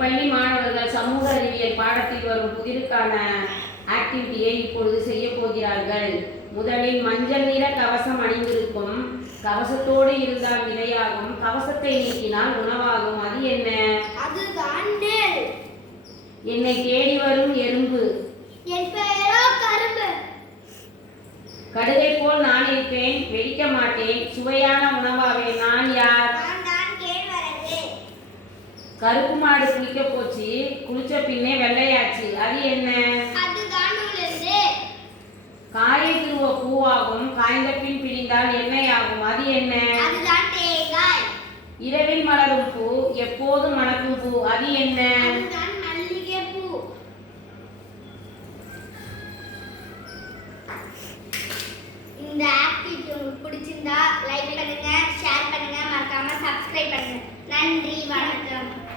பள்ளி மாணவர்கள் சமூக அறிவியல் பாடத்தில் வரும் புதிருக்கான ஆக்டிவிட்டியை இப்பொழுது செய்ய போகிறார்கள். முதலில் மஞ்சள் நிற கவசம் அணிந்திருக்கும். கவசத்தோடு இருந்தால் விதையாகும், கவசத்தை நீக்கினால் உணவாகும். அது என்ன? அதுதான் நெல். என்னை தேடி வரும் எறும்பு. என் பெயரோ கரும்பு. கடுகை போல் நான் இருப்பேன், வெடிக்க மாட்டேன், சுவையான உணவாவேன். நான் யார்? நான் தான் கேழ்வரகு. கருப்பு மாடு குளிக்க போச்சு, குளிச்ச பின்னே வெள்ளையாச்சு. அது என்ன? அதுதான் உளுந்து. காயை துருவ பூவாகும், காய்ந்த பின் பிரிந்தால் எண்ணெய் ஆகும். அது என்ன? அதுதான் தேங்காய். இரவில் மலரும் பூ, எப்போதும் மணக்கும் பூ. அது என்ன? அதுதான் மல்லிகைப்பூ. இந்த ஆக்டிவிட்டி உங்களுக்கு பிடிச்சிருந்தா லைக் பண்ணுங்க, ஷேர் பண்ணுங்க, மறக்காம சப்ஸ்கிரைப் பண்ணுங்க. நன்றி, வணக்கம்.